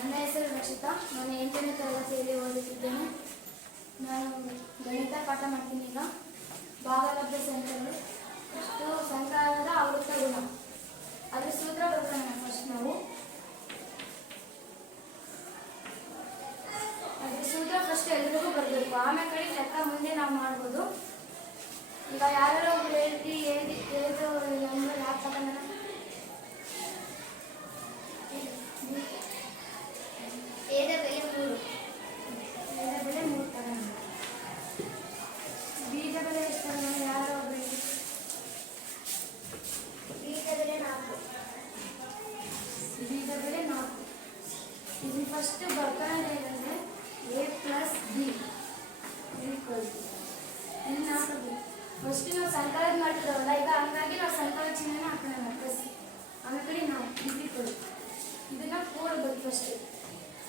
ನನ್ನ ಹೆಸರು ರಕ್ಷಿತಾ. ನಾನು 8ನೇ ತರಗತಿಯಲ್ಲಿ ಓದುತ್ತಿದ್ದೇನೆ. ನಾನು ಗಣಿತ ಪಾಠ ಮಾಡ್ತೀನಿ. ಈಗ ಭಾಗಲಬ್ಧ ಸಂಖ್ಯೆಗಳು. ಫಸ್ಟು ಸಂಕಲನದ ಆವೃತ್ತ ಗುಣ, ಅದ್ರ ಸೂತ್ರ ಬರ್ತಾನೆ. ಫಸ್ಟ್ ನಾವು ಅದ್ರ ಸೂತ್ರ ಫಸ್ಟ್ ಎಲ್ರಿಗೂ ಬರಬೇಕು. ಆಮೇಲೆ ಕಡೆ ಲೆಕ್ಕ ಮುಂದೆ ನಾವು ಮಾಡ್ಬೋದು. ಈಗ ಯಾರೋ ಒಬ್ರು ಹೇಳ್ತಿ ಏದು ನಂಬರ್ ಯಾಕೆ ತಗೊಂಡ ಏದ ಬೆಲೆ 3, ಏದ ಬೆಲೆ 3 ತಗೊಂಡ. ಬೀಜ ಬೆಲೆ ಎಷ್ಟು ತಗೊಂಡ ಯಾರೋ ಒಬ್ರು ಬೀಜ ಬೆಲೆ 4, ಬೀಜ ಬೆಲೆ 4. ಇದು ಫಸ್ಟ್ ಬರ್ತಾನೆ ಏನಂದ್ರೆ a + b ಇನ್ನು ಹಾಕೋದು. ಫಸ್ಟ್ ನಾವು ಸಂಕಲನ ಮಾಡ್ತಿರೋಲ್ಲ ಈಗ, ಹಂಗಾಗಿ ನಾವು ಸಂಕಲನ ಚಿಹ್ನೆನ ಹಾಕೋಣ ಪ್ಲಸ್. ಆಮೇಲೆ ಕಡೆ ನಾವು ಇದ್ದಿದ್ದು ಇದನ್ನ ಕೂಡಬೇಕು. ಫಸ್ಟ್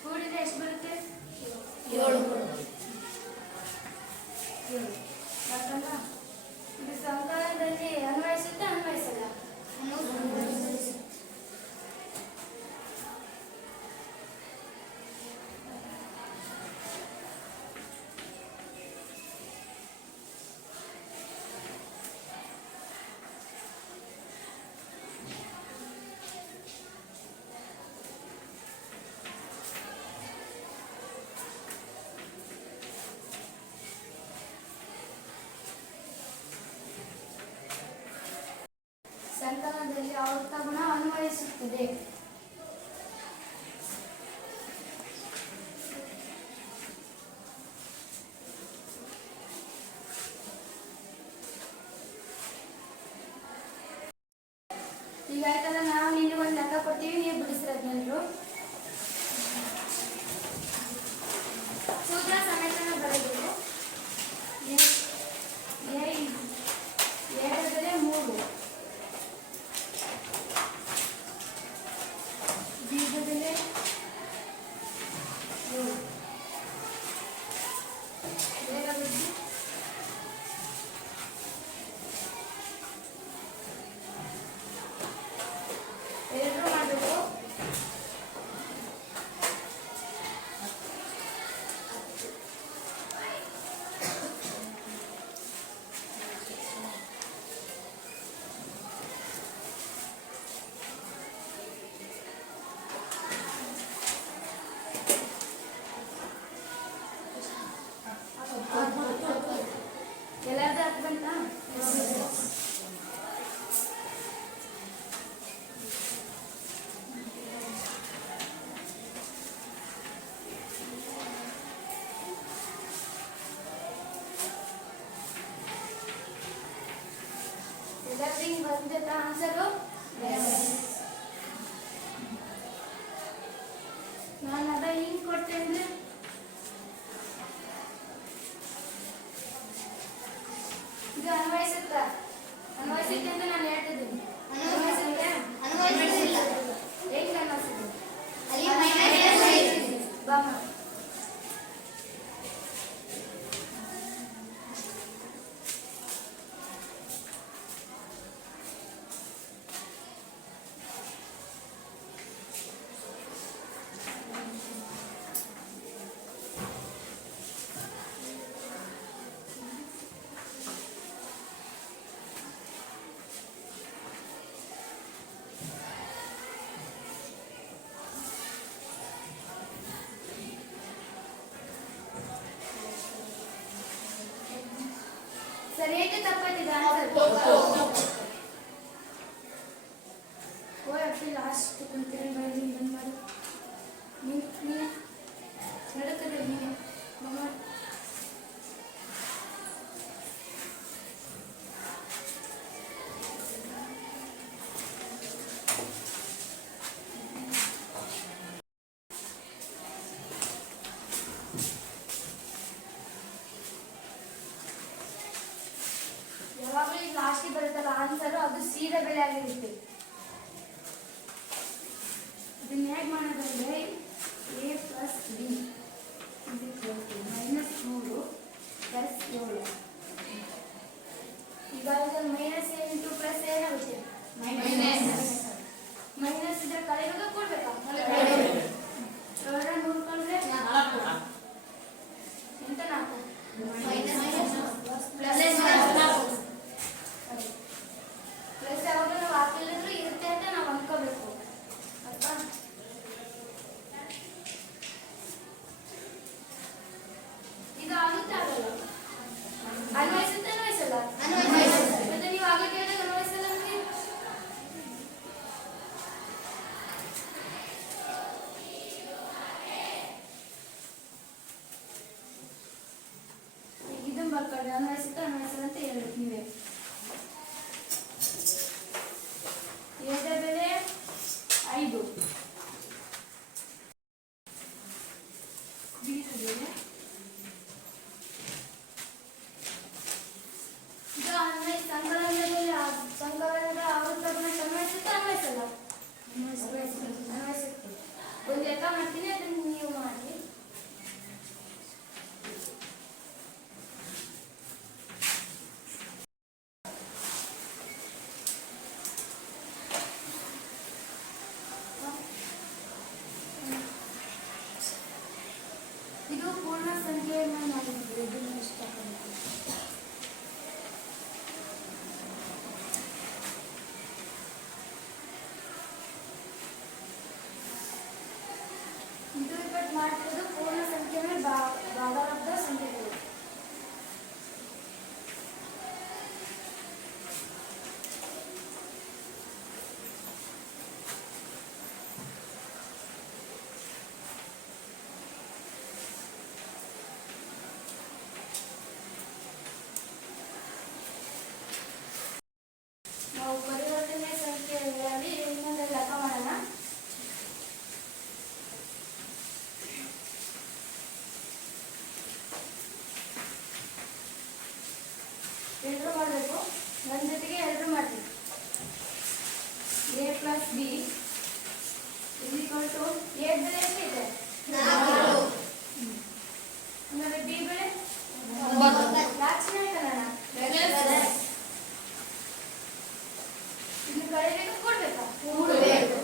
ಕೂಡಿದ್ರೆ ಎಷ್ಟು ಬರುತ್ತೆ? 7. ಯಾಕಂದ್ರೆ ಇದು ಸಂಕಲನದಲ್ಲಿ ಅನ್ವಯಿಸುತ್ತೆ ಅನ್ವಯಿಸಲ್ಲ? ಸಂಕಲನದಲ್ಲಿ ಆವೃತ್ತ ಗುಣ ಅನ್ವಯಿಸುತ್ತದೆ. ಈಗ ಆಯ್ತಲ್ಲ, ನಾವು ನಿನ್ನೆ ಒಂದು ಲೆಕ್ಕ ಕೊಡ್ತೀವಿ, ನೀವು ಬಿಡಿಸಿರೋದ್ನೆಲ್ಲರೂ ಸೂತ್ರ ಸಮೇತನ ಬರೆಯಬೇಕು. ಏದ ಬೆಲೆ 3, ಬೀಜ ಬೆಲೆ 7. ಬೇಗ ಬಿಡಿಸಿ. ಎರಡೂ ಮಾಡಬೇಕು. ಎಲ್ಲಾರ್ದು ಅರ್ಥ ಬಂತಾ? ಎಲ್ಲರಿಗೂ ಹಿಂಗೆ ಬಂದಿತ್ತಾ ಆನ್ಸರು? ನಾನು ಅದ ಹಿಂಗೆ ಕೊಟ್ಟೆ ಅಂದರೆ ಇದು ಅನ್ವಯಿಸುತ್ತಾ? ಅನ್ವಯಿಸುತ್ತೆ ಅಂತ ನಾನು ಹೇಳ್ತಿದ್ದೀನಿ. ಅನ್ವಯಿಸುತ್ತೆ? ಅನ್ವಯಿಸಿಲ್ಲ. ಹೆಂಗೆ ಅನ್ವಯಿಸಿದೆ? ಬಾಮ ಸರಿ ಐತೆ ತಪ್ಪತ್ತಿದ ಓಯ್ ಅಪ್ಪಿ ಲಾಸ್ಟ್ ಕುಂತಿರಿ ಬರೀ ಬಂದು ಮಾಡು. ನೀನು ನಡುತ್ತದೆ ನೀನು ಮಾಡಿ. ಯಾವಾಗಲೂ ಈಗ ಲಾಸ್ಟಿಗೆ ಬರುತ್ತಲ್ಲ ಆನ್ಸರು, ಅದು ಸೀದಾ ಬೆಲೆ ಆಗಿರುತ್ತೆ. ಇದನ್ನ ಹೇಗೆ ಮಾಡೋದಂದ್ರೆ a + b -3 + 7. ಈಗ ಮೈನಸ್ ಇಂಟು ಪ್ಲಸ್ ಏನಾಗುತ್ತೆ? ಮೈನಸ್. ಮೈನಸ್ ಇದ್ರೆ ಕಳೆಯೋದು ಕೊಡ್ಬೇಕಾ? ಮಾಡ್ತೀನಿ, ಅದನ್ನು ನೀವು ಮಾಡಿ. ಇದು ಪೂರ್ಣ ಸಂಖ್ಯೆಯನ್ನು ಮಾಡಿದ್ದೀವಿ. ಇದನ್ನು ಇಷ್ಟಪಡ್ತೀನಿ. ಇದು ಇವತ್ತು ಮಾಡ್ತಿರೋದು ಪೂರ್ಣ ಸಂಖ್ಯೆ ಮೇಲೆ ಭಾಗಲಬ್ಧ ಸಂಖ್ಯೆಗಳು. ನಾವು ಪರಿವರ್ತನೆ ಸಂಖ್ಯೆಗಳಲ್ಲಿ ಇನ್ನೊಂದು ಲೆಕ್ಕ ಮಾಡೋಣ. ಎಲ್ಲರೂ ಮಾಡಬೇಕು. ನನ್ನ ಜೊತೆಗೆ ಎಲ್ಲರೂ ಮಾಡ್ತೀವಿ. a plus B is equal to a ಬೆಲೆ ಎಷ್ಟಿದೆ? ಆಮೇಲೆ ಬಿ ಬೆಲೆ ಯಾಕೆ ಆಯ್ತಲ್ಲ? ಇದು ಕಳಿಬೇಕು, ಕೊಡ್ಬೇಕಾ? ಕೊಡಬೇಕು.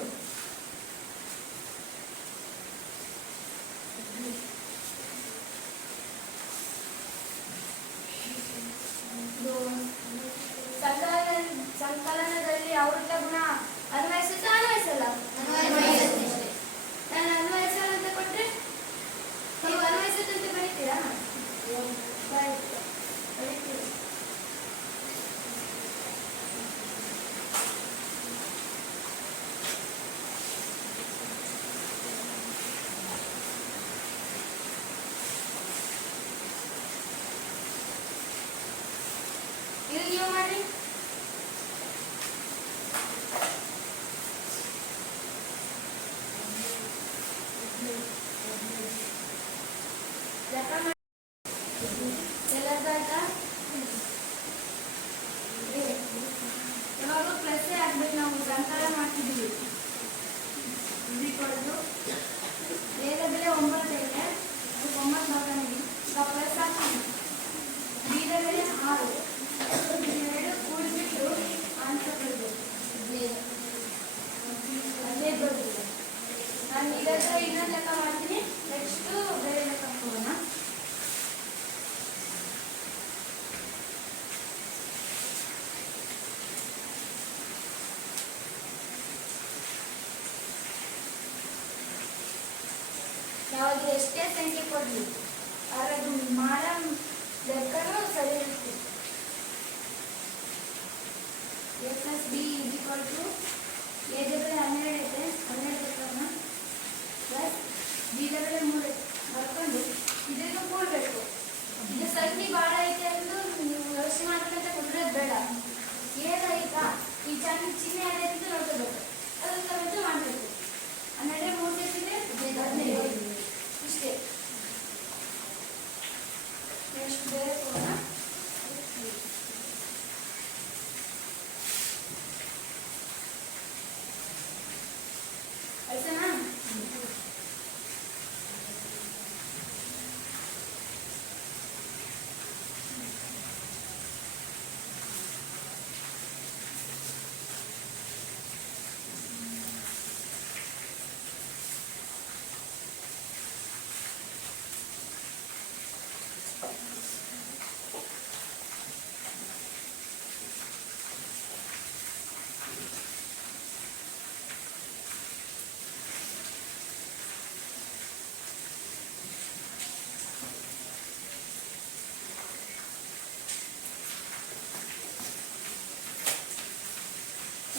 ಸಂಕಲನದಲ್ಲಿ ಆವೃತ್ತ ಗುಣ ಅನ್ವಯಿಸುತ್ತಾ ಅನ್ವಯಿಸಲ್ಲ? ನಾನು ಅನ್ವಯಿಸಲ್ಲ ಅಂತ ಕೊಟ್ಟರೆ ನೀವು ಅನ್ವಯಿಸುತ್ತಂತೆ ಬರೀತೀರಾ? ಬರೀತೀರಿ. ಇದು ನೀವು ಮಾಡಿ. ಎಲ್ಲರಿಗೂ ಆಯ್ತಾ? ಯಾವಾಗಲೂ ಪ್ಲಸ್ಸೇ ಆಗ್ಬೇಕು. ನಾವು ಸಂಕಲನ ಮಾಡ್ತಿದ್ದೀವಿ. ಏನ ಬೆಲೆ 9 ಇದೆ, ಅದಕ್ಕೆ 9 ಹಾಕೊಂಡಿದ್ದೀವಿ. ಈಗ ಪ್ಲಸ್ ಹಾಕ್ತೀನಿ. ಬೀದ ಬೆಲೆ 6. ಇವೆರಡು ಕೂಡಿಬಿಟ್ಟು ಆನ್ಸರ್ ಬರಬೇಕು. 15 ಬರ್ತದೆ. ನಾನು ಇದರ ಇನ್ನೊಂದು ಲೆಕ್ಕ ಮಾಡ್ತೀನಿ. ನೆಕ್ಸ್ಟು ಬೇರೆ ಲೆಕ್ಕ ಹಾಕೋಣ. ಯಾವಾಗ ಎಷ್ಟೇ ಸಂಖ್ಯೆ ಕೊಡಲಿ ಅದರ ಮಾಡೋ ಲೆಕ್ಕನೂ ಸರಿ ಇರುತ್ತೆ. a plus B is equal to A ಬೆಲೆ 12 ಐತೆ, 12 ಲೆಕ್ಕನ ಪ್ಲಸ್ ಬಿ ಬೆಲೆ 3 ಬರ್ಕೊಂಡು ಇದನ್ನು ಕೂಡಬೇಕು. ಇದು ಸಂಖ್ಯೆ ಭಾಳ ಐತೆ ಎಂದು ನೀವು ಯೋಚನೆ ಮಾಡ್ಬೇಕಂತ ಕುದುರೋದು ಬೇಡ. ಏನಾಯ್ತಾ ಈ ಚಿಹ್ನೆ ಯಾವ್ದು ನೋಡ್ಕೋಬೇಕು, ಅದನ್ನು ಸಮೇತ ಮಾಡಬೇಕು. 12 3 ಎಷ್ಟಿದೆ? 15. ಇಷ್ಟೇ. ನೆಕ್ಸ್ಟ್ ಬೇರೆ ಕೊಡೋಣ. ಆಯ್ತಾನಾ?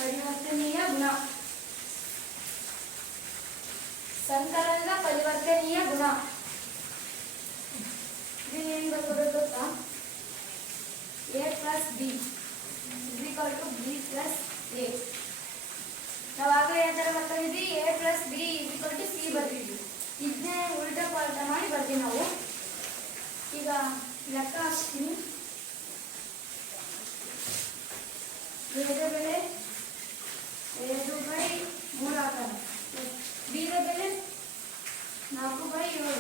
ಪರಿವರ್ತನೀಯ ಗುಣ. ಸಂಕಲನದ ಪರಿವರ್ತನೀಯ ಗುಣ ಇದು ಏನು ಬರ್ಕೋಬೇಕು ಗೊತ್ತಾ? a plus B is equal to B plus A. ನಾವು ಆಗಲೇ ಯಾವ ಥರ ಬರ್ಕೊಂಡಿದ್ವಿ? a plus B is equal to C ಬರ್ತಿದ್ವಿ. ಇದನ್ನೇ ಉಲ್ಟಾ ಪಾಲ್ಟಾ ಮಾಡಿ ಬರ್ತೀವಿ ನಾವು. ಈಗ ಲೆಕ್ಕ ಹಾಕ್ತೀನಿ. ಎದ ಬೆಲೆ 2/3 ಹಾಕೋಣ. ಬಿ ದ ಬೆಲೆ 4/7.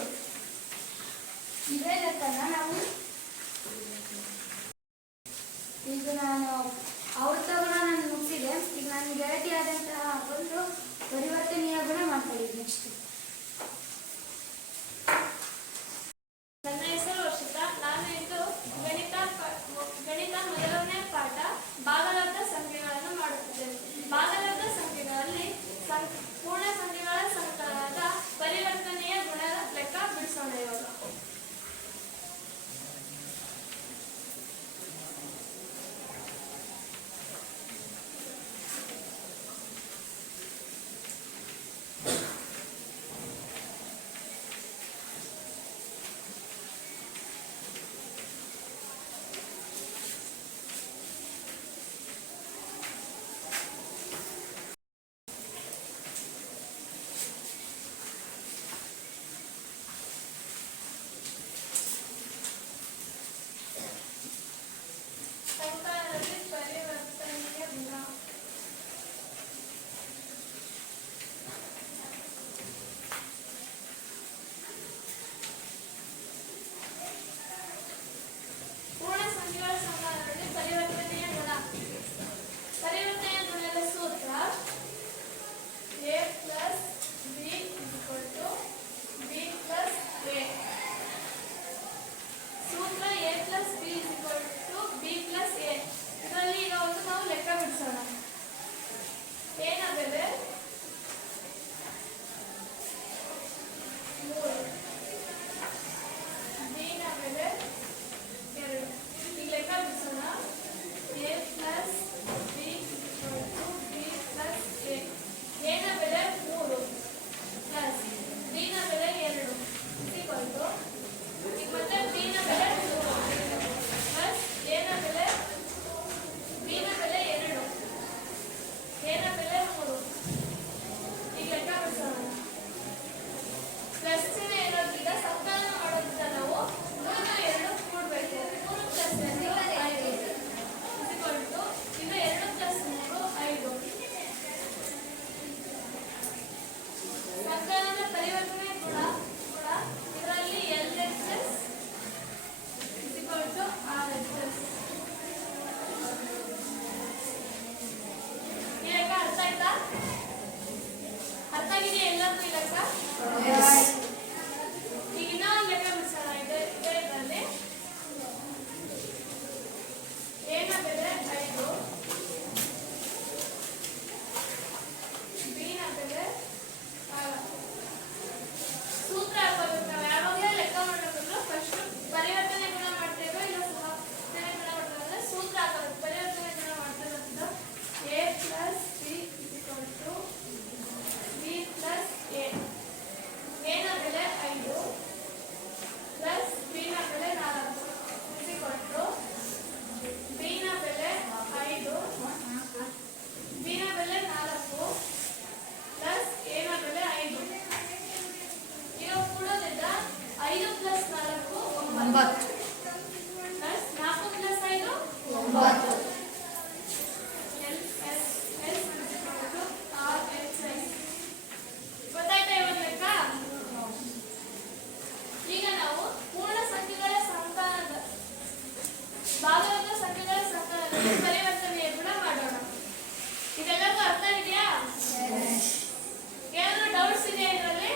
ಇದೇ ಲೆಕ್ಕನ ನಾವು ಈಗ ನಾನು ಆವೃತ್ತಗುಣ ನಾನು ಮುಗಿಸಿದೆ. ಈಗ ನಾನು ಗೆಳತಿ ಆದಂತಹ ಒಂದು ಪರಿವರ್ತನೀಯ ಗುಣ ಮಾಡ್ತಾ ಇದ್ದೀನಿ. ನೆಕ್ಸ್ಟ್ ನನ್ನ ಹೆಸರು ವರ್ಷಿತಾ. ನಾನು ಇಂದು ಗಣಿತ ಮೊದಲನೇ ಪಾಠ ಭಾಗಲಬ್ಧ ಸಂಖ್ಯೆಗಳನ್ನು ಮಾಡುತ್ತಿದ್ದೇನೆ. ಭಾಗಲಬ್ಧ ಸಂಖ್ಯೆಗಳಲ್ಲಿ ಪೂರ್ಣ ಸಂಖ್ಯೆಗಳ ಸಂಕಲನದ ಪರಿವರ್ತನೆಯ ಗುಣದ ಲೆಕ್ಕ ಬಿಡಿಸೋಣ ಇವಾಗ. ಸಂಕಲನದಲ್ಲಿ ಪರಿವರ್ತನೆಯ ಗುಣ. ಪೂರ್ಣ ಸಂಖ್ಯೆಗಳ ಸಂಕಲನದಲ್ಲಿ ಪರಿವರ್ತನೆಯ ಗುಣ. ಪರಿವರ್ತನೆಯ ಗುಣದ ಸೂತ್ರ a plus b equal to b plus a. ಸೂತ್ರ a plus b equal to b plus a. ಇದರಲ್ಲಿ ಈಗ ಒಂದು ನಾವು ಲೆಕ್ಕ ಬಿಡಿಸೋಣ. a ನ ಬೆಲೆ 3, b ನ ಬೆಲೆ 2. ಈಗ ಲೆಕ್ಕ ಬಿಡಿಸೋಣ. a plus b equal to b plus a. a ನ ಬೆಲೆ 3 ಪ್ಲಸ್ b ನ ಬೆಲೆ 2 equal to ಈಗ ಮತ್ತೆ b ನ ಬೆಲೆ 2 ಪ್ಲಸ್ a ನ ಬೆಲೆ b ನ ಬೆಲೆ 2 a ನ ಬೆಲೆ 3. ಈಗ ಲೆಕ್ಕ ಬಿಡಿಸೋಣ. ಪ್ಲಸ್ ಚಿಹ್ನೆ ಇರೋದ್ರಿಂದ ಸಂಕಲನ ಮಾಡೋದ್ರಿಂದ ನಾವು 3 2 ಕೂಡಬೇಕು. 3 ಪ್ಲಸ್ 2 5 equal to ಇದು 2 ಪ್ಲಸ್ 3 5. ಸಂಕಲನದ ಪರಿವರ್ತನೆ ಗುಣ ಇದರಲ್ಲಿ LHS equal to RHS. ಈ ಲೆಕ್ಕ ಅರ್ಥ ಆಯ್ತಾ? ಅರ್ಥ ಆಗಿದೆಯಾ ಎಲ್ಲರಿಗೂ ಈ ಲೆಕ್ಕ? ಈಗ ಇನ್ನೊಂದು ಲೆಕ್ಕ ಬಿಡಿಸೋಣ. ಇದರಲ್ಲಿ a ನ ಬೆಲೆ 5, b ನ ಬೆಲೆ 4. ಸೂತ್ರ ಹಾಕೋಬೇಕು. ನಾವು ಯಾವಾಗಲೇ ಲೆಕ್ಕ ಮಾಡಬೇಕು ಫಸ್ಟ್ ಪರಿವರ್ತನೆ ಗುಣ ಮಾಡ್ತೇವೆ ಇಲ್ಲ ಸಮಾಪನೆ ಗುಣ ಮಾಡ್ತೇವೆ ಸೂತ್ರ ಹಾಕೋಬೇಕು. ಪರಿವರ್ತನೆ ಗುಣ ಮಾಡ್ತಿರೋದು a plus b equal to b plus a. a ನ ಬೆಲೆ 5 ಪ್ಲಸ್ b ನ ಬೆಲೆ 4 equal to b ನ ಬೆಲೆ 5 b ನ ಬೆಲೆ 4 ಪ್ಲಸ್ a ನ ಬೆಲೆ 5. ಈಗ ಕೂಡೋದ್ರಿಂದ 5 ಪ್ಲಸ್ 4 9 ಪ್ಲಸ್ 4 ಪ್ಲಸ್ 5 9. ಗೊತ್ತಾಯ್ತಾ ಇವಾಗ ಲೆಕ್ಕ? ಈಗ ನಾವು ಪೂರ್ಣ ಸಂಖ್ಯೆಗಳ ಸಂಕಲನದ ಭಾಗಲಬ್ಧ ಸಂಖ್ಯೆಗಳ ಸಂಕಲನದಲ್ಲಿ ಪರಿವರ್ತನೆಯ ಗುಣ ಮಾಡೋಣ. ಇದೆಲ್ಲರಿಗೂ ಅರ್ಥ ಇದೆಯಾ? ಏನಾದ್ರು ಡೌಟ್ಸ್ ಇದೆಯಾ ಇದರಲ್ಲಿ?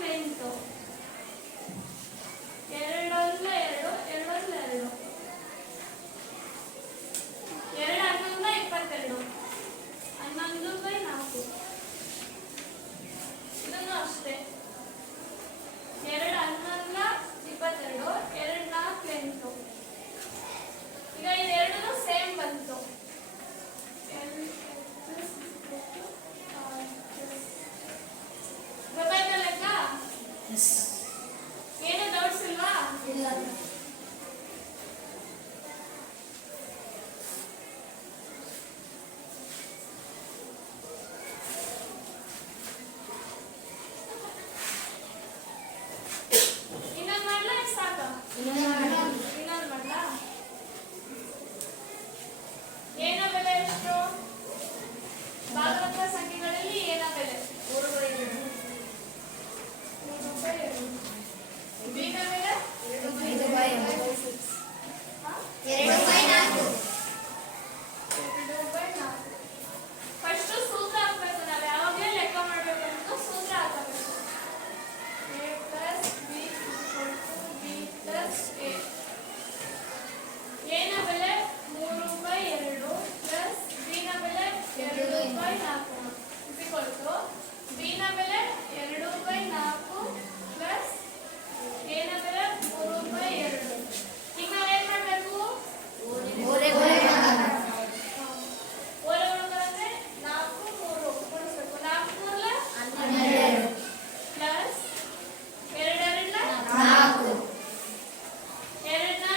8 ಎರಡೊಂದ್ಲ ಎರಡು ಎರಡೊಂದ್ಲ ಎರಡು 2 11 4 ಇದನ್ನು ಅಷ್ಟೇ 2 11 22 2 4 8 ಈಗ ಇದೆರಡೂ ಸೇಮ್ ಬಂತು ಗೊತ್ತಾಯ್ತಾ ಲೆಕ್ಕ ಏನು ಡೌಟ್ಸ್ ಇಲ್ವಾ ಇಲ್ಲ ಇನ್ನೊಂದು ಮಾಡ್ಲಾ ಸಾಕ ಇನ್ನೊಂದು ಮಾಡ್ಲಾ ಏನ ಬೆಲೆ ಎಷ್ಟು ಭಾಗವತ ಸಂಖ್ಯೆಗಳಲ್ಲಿ ಏನ ಬೆಲೆ 3 ರೂಪಾಯಿ ಬೀನ ಬೆಲೆ 2/4 ಫಸ್ಟ್ ಸೂತ್ರ ಹಾಕ್ಬೇಕು ನಾವು ಯಾವಾಗಲೇ ಲೆಕ್ಕ ಮಾಡಬೇಕು ಅಂತ ಸೂತ್ರ ಹಾಕಬೇಕು a plus b b plus a a ನ ಬೆಲೆ 3/2 plus b ನ ಬೆಲೆ 2/4 b ನ ಬೆಲೆ 2/4 plus a ನ ಬೆಲೆ 3/2 ಈಗ ನಾವೇನ್ ಮಾಡಬೇಕು ಓಲೆ ಒಳಗಡೆ 4 3 ಕೂಡಿಸಬೇಕು 4 3 12 ಪ್ಲಸ್ 2 2 4 2 4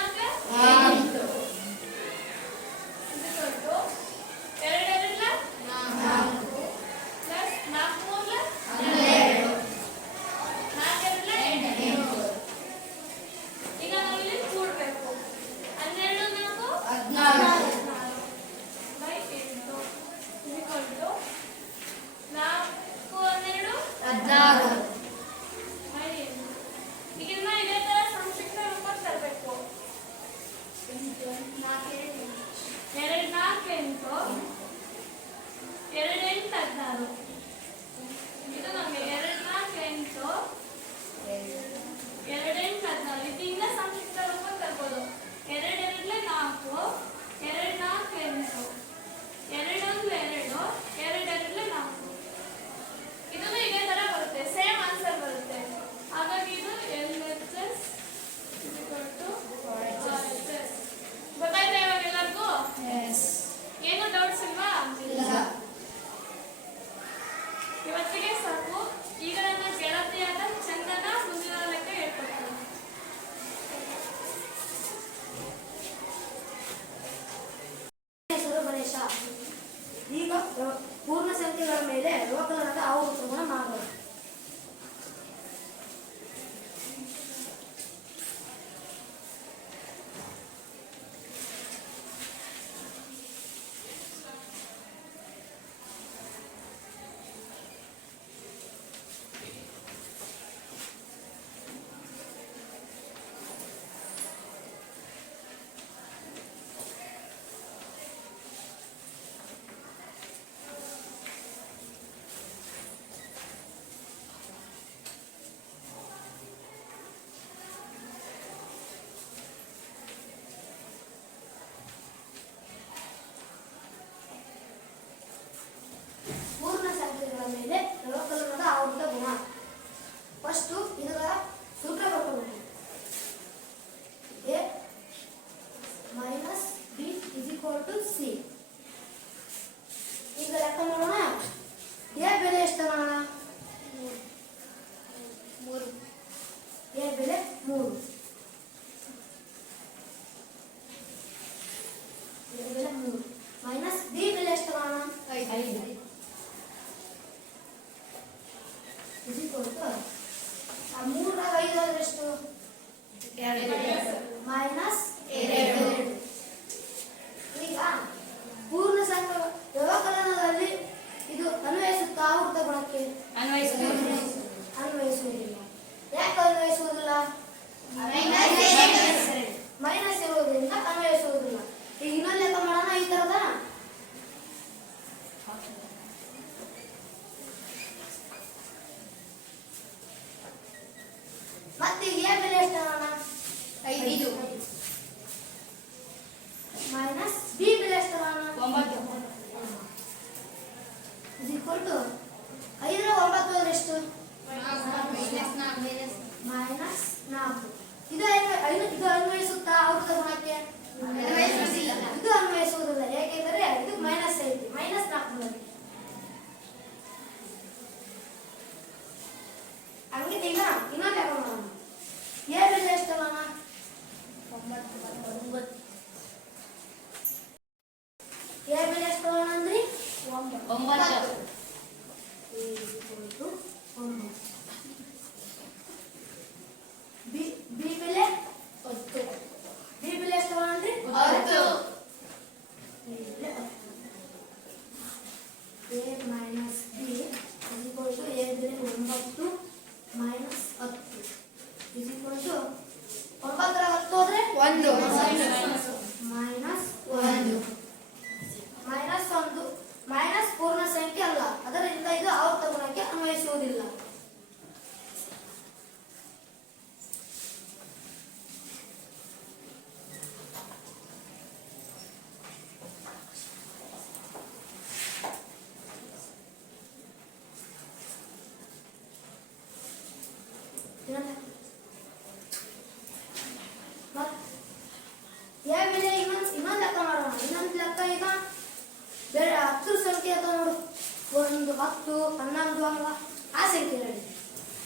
8 ಇದು ನಮಗೆ 2 4 8 2 8 14 ಇದರಿಂದ ಸಂಕ್ಷಿಪ್ತ ರೂಪ ತರಬಹುದು 2 2 4 2 4 8 2 1 2 2 2 4 ಇದನ್ನು ಇದೇ ತರ ಬರುತ್ತೆ ಸೇಮ್ ಆನ್ಸರ್ ಬರುತ್ತೆ ಹಾಗಾಗಿ ಇದು LHS ಗೊತ್ತಾಯ್ತಾ ಇವಾಗ ಎಲ್ಲರಿಗೂ ಏನು ಡೌಟ್ಸ್ ಇಲ್ವಾ ಇವತ್ತಿಗೆ ಸಾಕು ಈಗ ನನ್ನ ಗೆಳತಿಯಾದ ಚಂದನ ಮುಂದಿನ ಲೆಕ್ಕ ಹೇಳ್ಕೊಡ್ತೀನಿ ಹೆಸರು ಗಣೇಶ ಈಗ ಪೂರ್ಣ ಸಂಖ್ಯೆಗಳ ಮೇಲೆ ವ್ಯವಕಲನದ ಆವೃತ್ತವನ್ನು ಮಾಡೋಣ ಪೂರ್ಣ ಸಂಖ್ಯೆಗಳ ಮೇಲೆ ವ್ಯವಕಲನದ ಆವೃತ್ತ ಗುಣ ಫಸ್ಟ್ ಇದರ ಸೂತ್ರ ಬರ್ಕೋಬೇಕು a minus b is equal to c ಈಗ ಲೆಕ್ಕ ಮಾಡೋಣ a ಬೆಲೆ ಎಷ್ಟು ಮಾಡೋಣ 3 a ಬೆಲೆ 3 a ಬೆಲೆ 3 ಮೈನಸ್ b ಬೆಲೆ ಎಷ್ಟು ಮಾಡೋಣ 5 is equal to 3 ರಾಗ 5 ಆದ್ರೆ ಎಷ್ಟು 2 ಮೈನಸ್ 2 ಈಗ ಪೂರ್ಣ ಸಂಖ್ಯೆ ವ್ಯವಕಲನದಲ್ಲಿ ಇದು ಅನ್ವಯಿಸುತ್ತಾ ಆವೃತ್ತ ಗುಣಕ್ಕೆ ಅನ್ವಯಿಸುವುದಿಲ್ಲ ಯಾಕೆ ಅನ್ವಯಿಸುವುದಿಲ್ಲ ಮೈನಸ್ ಇರುವುದರಿಂದ ಅನ್ವಯಿಸುವುದಿಲ್ಲ ಈಗ ಇನ್ನೊಂದು ಲೆಕ್ಕ ಮಾಡೋಣ ಈ ತರದ ಅಲ್ವಾ, ಆ ಸಂಖ್ಯೆ ಹೇಳಿ.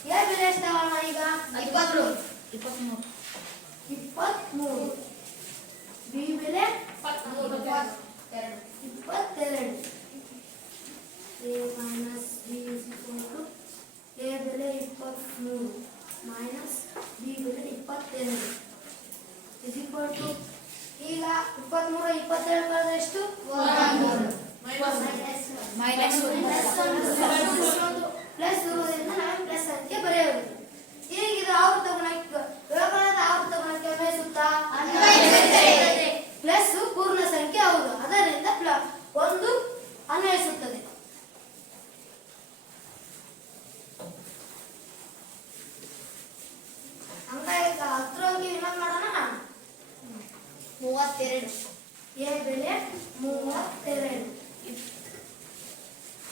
ಎ ಬೆಲೆ ಎಷ್ಟು ತಗೋಣ ಈಗ? 23. ಬಿ ಬೆಲೆ 22. 22. ಎ ಮೈನಸ್ ಬಿ ಎ ಬೆಲೆ 23 ಮೈನಸ್ ಬಿ ಬೆಲೆ 22 ಈಗ 23 27 ಕಳೆದ್ರೆ ಎಷ್ಟು? ಮೈನಸ್ ಪ್ಲಸ್ ಇರುವುದರಿಂದ ನಾವು ಪ್ಲಸ್ ಸಂಖ್ಯೆ ಬರೆಯಬಹುದು. ಈಗ ಇದು ಆವೃತ್ತ ಗುಣಕ್ಕೆ ವ್ಯವಕಲನದ ಆವೃತ್ತ ಗುಣಕ್ಕೆ ಅನ್ವಯಿಸುತ್ತಾ? ಪ್ಲಸ್ ಪೂರ್ಣ ಸಂಖ್ಯೆ ಹೌದು, ಅದರಿಂದ 1 ಅನ್ವಯಿಸುತ್ತದೆ. ಹಂಗಾಗಿ ಹತ್ರ ಹೋಗಿ ಇನ್ನೊಂದು ಮಾಡೋಣ. 32. ಎ ಬೆಲೆ 32,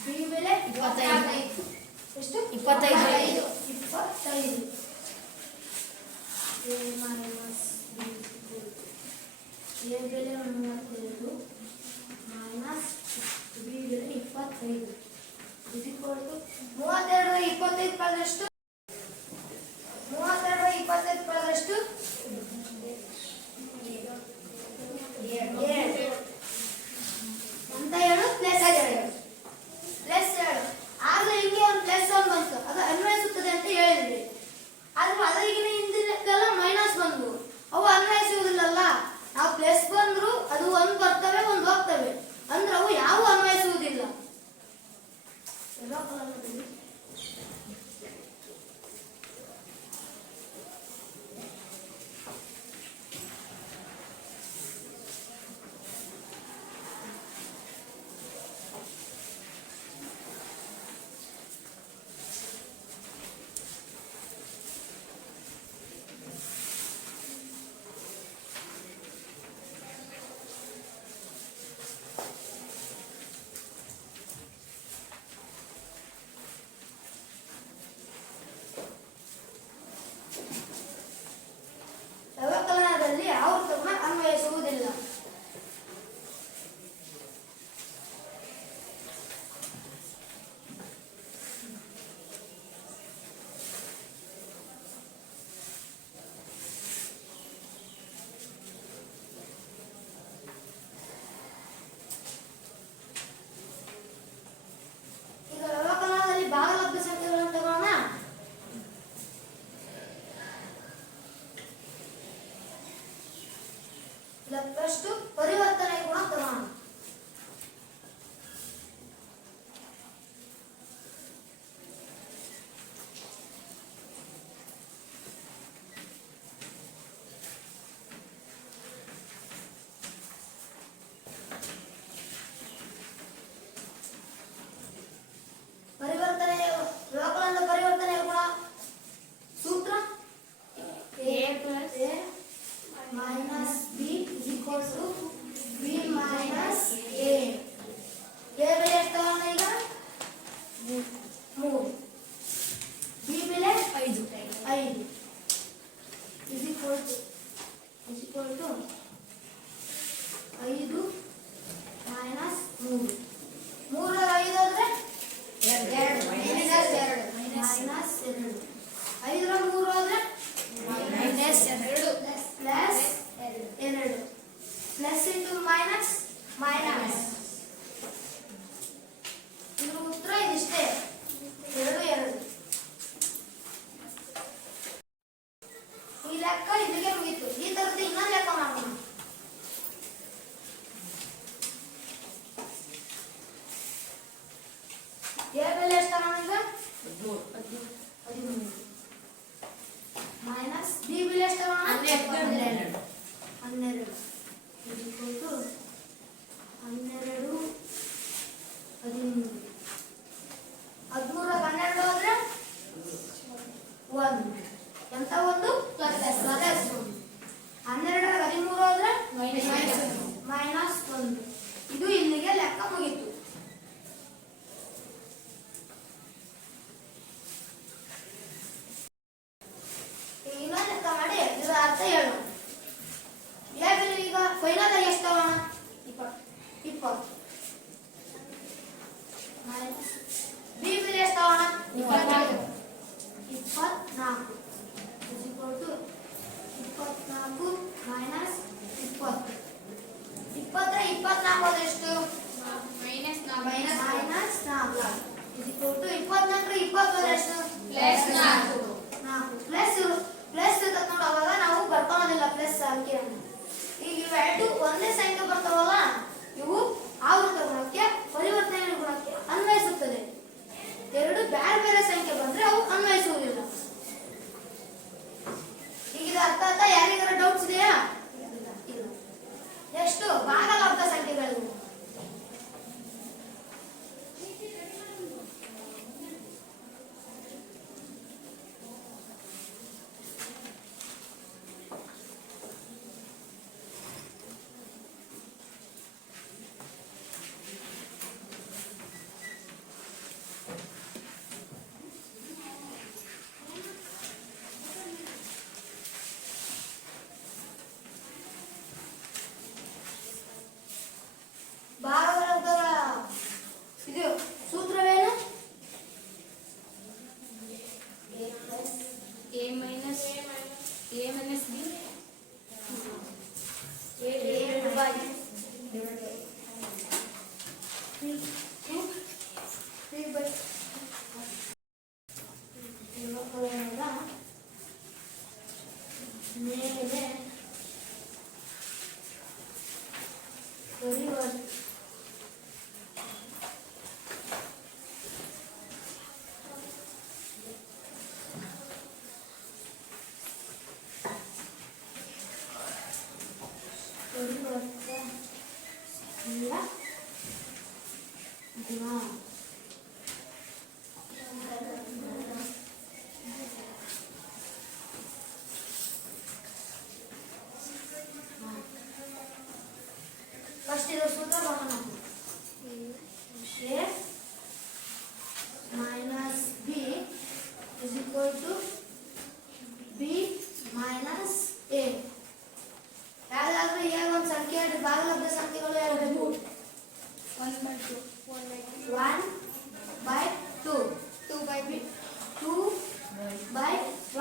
ಬಿ ಬೆಲೆ 25. ಎಷ್ಟು? 25. 25. ಎ ಮೈನಸ್ ಬಿ ಎ ಬೆಲೆ 32 ಮೈನಸ್ ಬಿ ಬೆಲೆ 25 32 25 ಕಳೆದಷ್ಟು? 32 25 ಕಳೆದಷ್ಟು? 7 ಅಂತ ಹೇಳು. ಪ್ಲಸ್ 7 ಪ್ಲಸ್ 7 ಆದ್ರೆ ಹಿಂಗೆ ಒಂದು ಪ್ಲಸ್ 1 ಬಂತು, ಅದು ಅನ್ವಯಿಸುತ್ತದೆ ಅಂತ ಹೇಳಿದ್ವಿ. ಆದ್ರೆ ಅದಕ್ಕಿಂತ ಹಿಂದಿನಕ್ಕೆಲ್ಲ ಮೈನಸ್ ಬಂದು ಅವು ಅನ್ವಯಿಸುವುದಿಲ್ಲಲ್ಲ. ನಾವು ಪ್ಲಸ್ ಬಂದ್ರು ಅದು 1 ಬರ್ತವೆ 1 ಹೋಗ್ತವೆ, ಅಂದ್ರೆ ಅವು ಯಾವ ಅನ್ವಯಿಸುವುದಿಲ್ಲ. ವ್ಯವಕಲನದಲ್ಲಿ ಆವೃತ್ತ ಗುಣ ಅನ್ವಯಿಸುವುದಿಲ್ಲ. ಈಗ ವ್ಯವಕಲನದಲ್ಲಿ ಭಾಗಲಬ್ಧ ಸಂಖ್ಯೆಗಳನ್ನು ತಗೋಣ. ಫಸ್ಟ್ ಪರಿವರ್ತನೆ ಗುಣ ತಗೋಣ. ವ್ಯವಕಲನದ ಪರಿವರ್ತನೆ ಗುಣ ಸೂತ್ರ A plus A minus B is equal to B minus A. A ಬೆಲೆ ಎಷ್ಟು ತಗೋಣ ಈಗ? 3. B ಬೆಲೆ 5 is equal to 5 minus 3. 3 5 ಅಂದ್ರೆ minus 2. 5 3 ಹೋದ್ರೆ minus 2. Plus 2. Plus into minus minus. ಇದ್ರ ಉತ್ತರ ಇದಿಷ್ಟೇ, 2 2. ಈ ಲೆಕ್ಕ ಇಲ್ಲಿಗೆ ಮುಗೀತು. ಈ ತರದ್ದು ಇನ್ನೊಂದು ಲೆಕ್ಕ ಮಾಡೋಣ. ಎ ಬೆಲೆ ಎಷ್ಟು ತಗೋಣ ಈಗ? 13. ಪ್ಲಸ್ 4. 4 ಪ್ಲಸ್ ಇರ್ತದೆ ನೋಡಿ, ಅವಾಗ ನಾವು ಬರ್ಕೊಳ್ಳೋದಿಲ್ಲ ಪ್ಲಸ್ ಸಂಖ್ಯೆಯನ್ನು. ಈಗ ಇವೆರಡು ಒಂದೇ ಸಂಖ್ಯೆ ಬರ್ತಾವಲ್ಲ, ಇವು ಆವೃತ್ತ ಗುಣಕ್ಕೆ ಪರಿವರ್ತನೆ ಗುಣಕ್ಕೆ ಅನ್ವಯಿಸುತ್ತದೆ. ಎರಡು ಬೇರೆ ಬೇರೆ ಸಂಖ್ಯೆ ಬಂದ್ರೆ ಅವು ಅನ್ವಯಿಸುವುದಿಲ್ಲ. ಈಗ ಇದು ಅರ್ಥ ಆಯ್ತಾ? ಯಾರಿಗಾರ ಡೌಟ್ಸ್ ಇದೆಯಾ? ಇಲ್ಲ. ಎಷ್ಟು ಭಾಗಲಬ್ಧ ಸಂಖ್ಯೆಗಳಿವೆ? ಭಾಗಲಬ್ಧಗಳ ಇದು ಸೂತ್ರವೇನು? A minus B. ಮೇಲೆ ಫಸ್ಟ್ ಇದು ಸೂತ್ರ ಮಾಡೋಣ. A minus B is equal to B minus A. ಯಾವ್ದಾದ್ರು A ಒಂದು ಸಂಖ್ಯೆ ಭಾಗಲಬ್ಧ ಸಂಖ್ಯೆಗಳು ಯಾವ್ದು? 1/2. 1 by 2. 2 by B. 2 by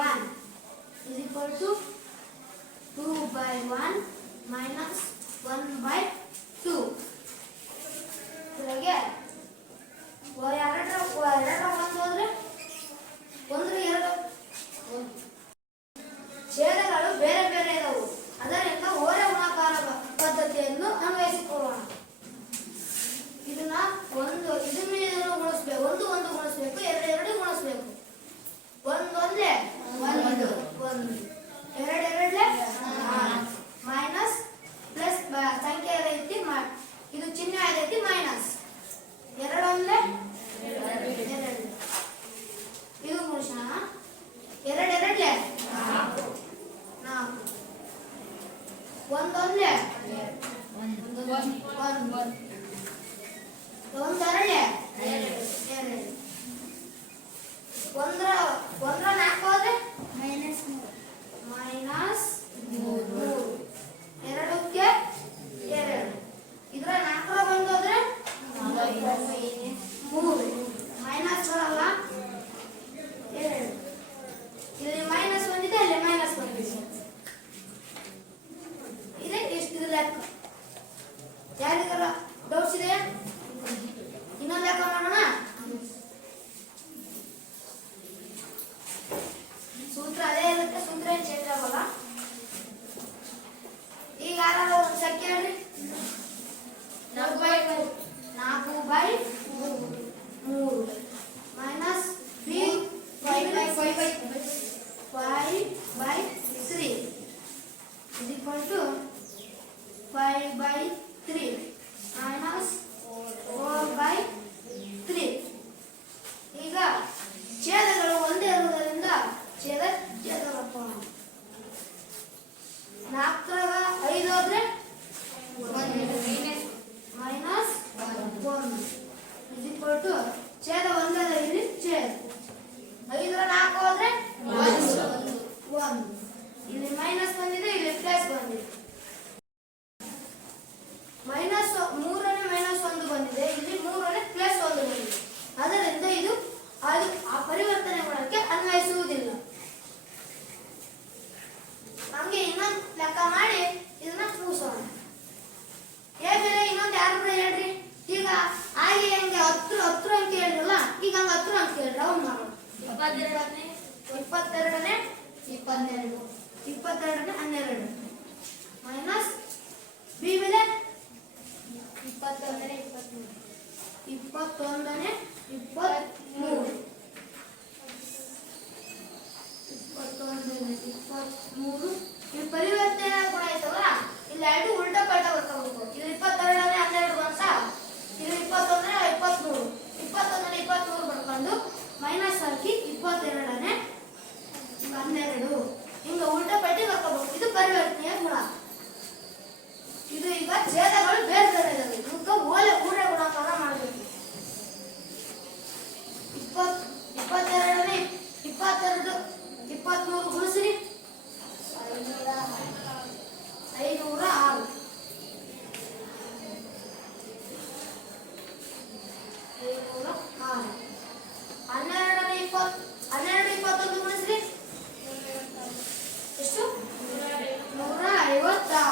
1 is equal to 2 by 1 minus 1 by 2. ಇದ್ರಾಗೆ ಎರಡು ಒಂದು ಹೋದ್ರೆ ಒಂದ್ರ ಎರಡು ಛೇದಗಳು ಬೇರೆ ಬೇರೆ ಇದಾವು. ಅದರಿಂದ ಓರೆ ಗುಣಾಕಾರ ಪದ್ಧತಿಯನ್ನು ಅನ್ವಯಿಸಿಕೊಳ್ಳೋಣ. ಇದನ್ನ ಇದನ್ನು ಗುಣಿಸ್ಬೇಕು, ಒಂದು ಗುಣಿಸ್ಬೇಕು, ಎರಡು ಗುಣಿಸ್ಬೇಕು. ಒಂದೇ ಒಂದು ಎರಡೇ ಮೈನಸ್ ಪ್ಲಸ್ ಸಂಖ್ಯೆ ಏನೈತಿ, ಇದು ಚಿಹ್ನೆ ಏನೈತಿ ಮೈನಸ್. ಎರಡೊಂದೇ ಎರಡು. 22ನೇ 12 ಮೈನಸ್ ಬಿ ಬೆಲೆ 21ನೇ 21ನೇ 23 ಇಲ್ಲಿ ಪರಿವರ್ತನೆ ಗುಣ ಐತಲ್ಲ ಇಲ್ಲಿ ಎರಡು ಉಲ್ಟಾ ಪಲ್ಟಾ ಬರ್ಕೋಬೇಕು. ಇದು 22ನೇ 12 ಅಂತ ಇದು 21ನೇ 23 21ನೇ 23 ಬರ್ಕೊಂಡು ಮೈನಸ್ ಹಾಕಿ 22ನೇ 12 ಹಿಂಗ ಉಲ್ಟಾ ಪಲ್ಟಿ ಬರ್ಕೋಬೇಕು. ಇದು ಪರಿವರ್ತನೆಯ ಗುಣ. ಇದು ಈಗ ಛೇದಗಳು ಬೇರೆ ಬೇರೆ ಇದಾವೆ. ಇವಕ್ಕೆ ಓಲೆ ಊರ ಗುಣಾಕಾರ ಮಾಡಬೇಕು. 22ನೇ 22 23 ಗುಣಿಸ್ರಿ 506 12ನೇ 21 ಗುಣಿಸ್ರಿ ಎಷ್ಟು 156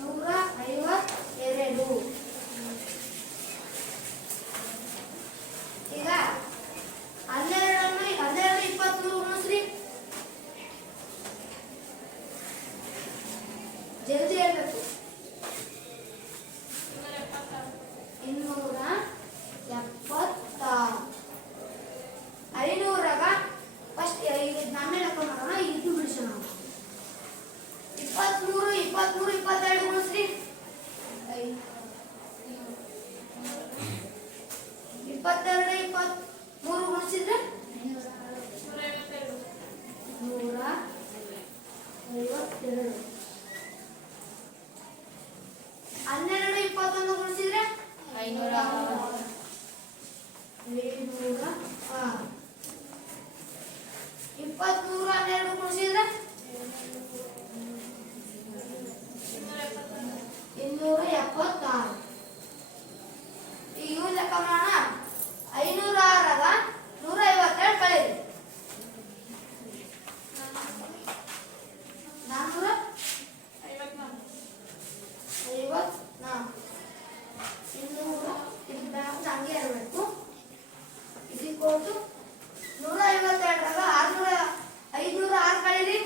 152 ಈಗ 12 23 ಗುಣಿಸ್ರಿ ಜಲ್ದಿ ಹೇಳ್ಬೇಕು 276 500ಗ ಫಸ್ಟ್ ನಾನೇ ಲೆಕ್ಕ ಮಾಡೋಣ. ಇದು ಬಿಡಿಸೋಣ 23 22 ಗುಣಿಸ್ರಿ 22 23 ಗುಣಿಸಿದ್ರೆ 152 12 21 ಗುಣಿಸಿದ್ರೆ 506 506 23 12 ಗುಣಿಸಿದ್ರೆ 276 ಈಗ ಇವು ಲೆಕ್ಕ ಮಾಡೋಣ. 506ಗ 157 ಕಳೀರಿ 454 200 ಇದು ಬ್ಯಾಂಕ್ ಹಂಗೆ ಇರಬೇಕು. ಇದು ಕೊಟ್ಟು 152ರಾಗ 506 ಕಳೀರಿ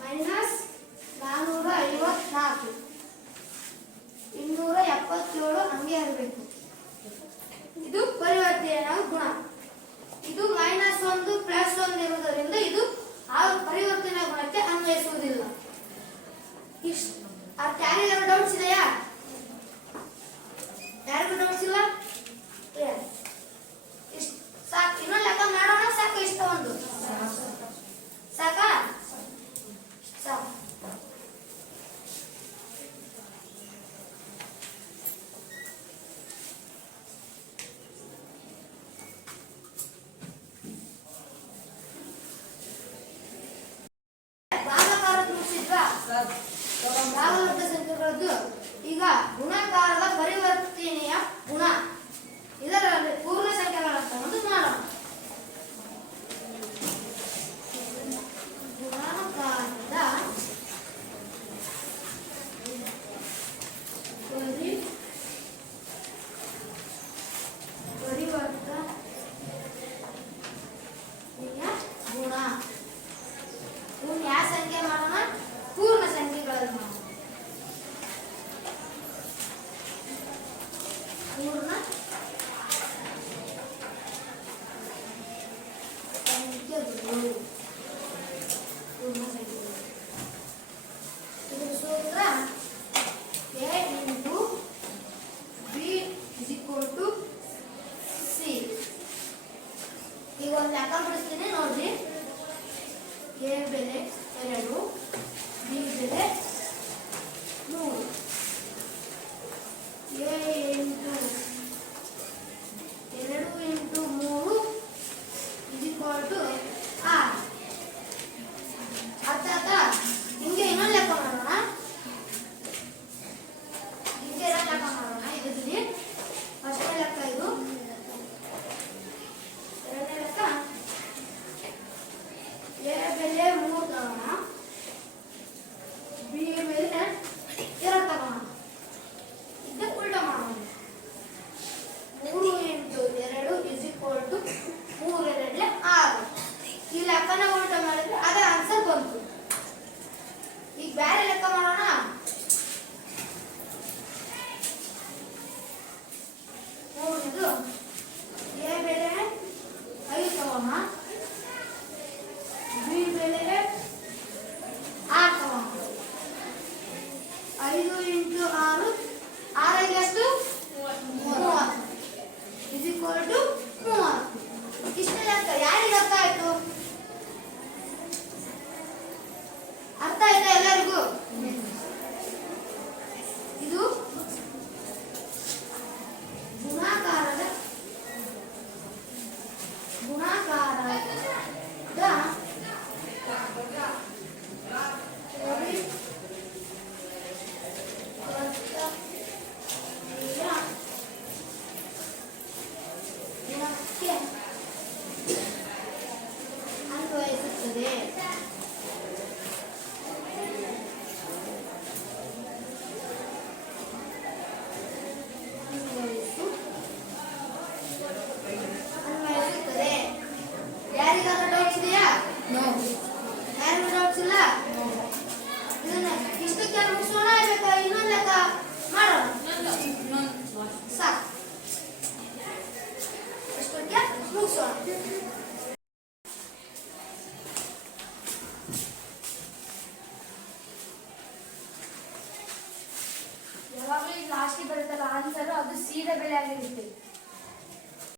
ಮೈನಸ್ 454 277 ಹಂಗೆ ಇರಬೇಕು. ಇದು ಪರಿವರ್ತನೆಯ ಗುಣ. ಇದು -1 +1 ಇರುವುದರಿಂದ ಇದು ಆ ಪರಿವರ್ತನೆಯ ಗುಣಕ್ಕೆ ಅನ್ವಯಿಸುವುದಿಲ್ಲ. ಇಷ್ಟು ಯಾರಿಗಾರು ಡೌಟ್ಸ್ ಇದೆಯಾ? ಯಾರಿಗೂ ಡೌಟ್ಸ್ ಇಲ್ಲ? ಇಷ್ಟು ಸಾಕು. ಇನ್ನೊಂದು ಲೆಕ್ಕ ಮಾಡೋಣ. ಸಾಕು ಇಷ್ಟ ಒಂದು ಸಾಕಾ? ಸಾಕು. ಭಾಗಲಬ್ಧ ಸಂಖ್ಯೆಗಳದ್ದು ಈಗ ಗುಣಾಕಾರದ ಪರಿವರ್ತನೆಯ ಗುಣ. ಇದರಲ್ಲಿ ಪೂರ್ಣ ಸಂಖ್ಯೆಗಳಂತ ಒಂದು ಮಾಡೋಣ. ಗುಣಾಕಾರದ ಪರಿವರ್ತನೆಯ ಗುಣ. ಇವನ್ನ ಯಾವ ಸಂಖ್ಯೆ ಮಾಡೋಣ? ಪೂರ್ಣ ಸಂಖ್ಯೆಗಳಲ್ಲಿ ಮಾಡೋಣ. ಪೂರ್ಣ ಸಂಖ್ಯೆಗಳು. ಪೂರ್ಣ ಸಂಖ್ಯೆಗಳು. ಇದರ ಸೂತ್ರ A into B is equal to C. ಈಗ ಒಂದು ಲೆಕ್ಕ ಬಿಡಿಸ್ತೀನಿ ನೋಡ್ರಿ. A ಬೆಲೆ 2, B ಬೆಲೆ 3. A into 2 into 3 is equal to 6. ಅರ್ಥಾತ? ಹಿಂಗೆ ಇನ್ನೊಂದು ಲೆಕ್ಕ ಮಾಡೋಣ. ಹಿಂಗೆ ಲೆಕ್ಕ ಮಾಡೋಣ. ಇದರಲ್ಲಿ ಫಸ್ಟ್ನೇ ಲೆಕ್ಕ ಇದು, ಎರಡನೇ ಲೆಕ್ಕ A ಬೆಲೆ 3 ತಗೋಣ, B ಬೆಲೆ 2 ತಗೋಣ. ಯಾವಾಗಲೂ ಲಾಸ್ಟಿಗೆ ಬರುತ್ತಲ್ಲ ಆನ್ಸರು ಅದು ಸೀದಾ ಬೆಲೆ ಆಗಿರುತ್ತೆ.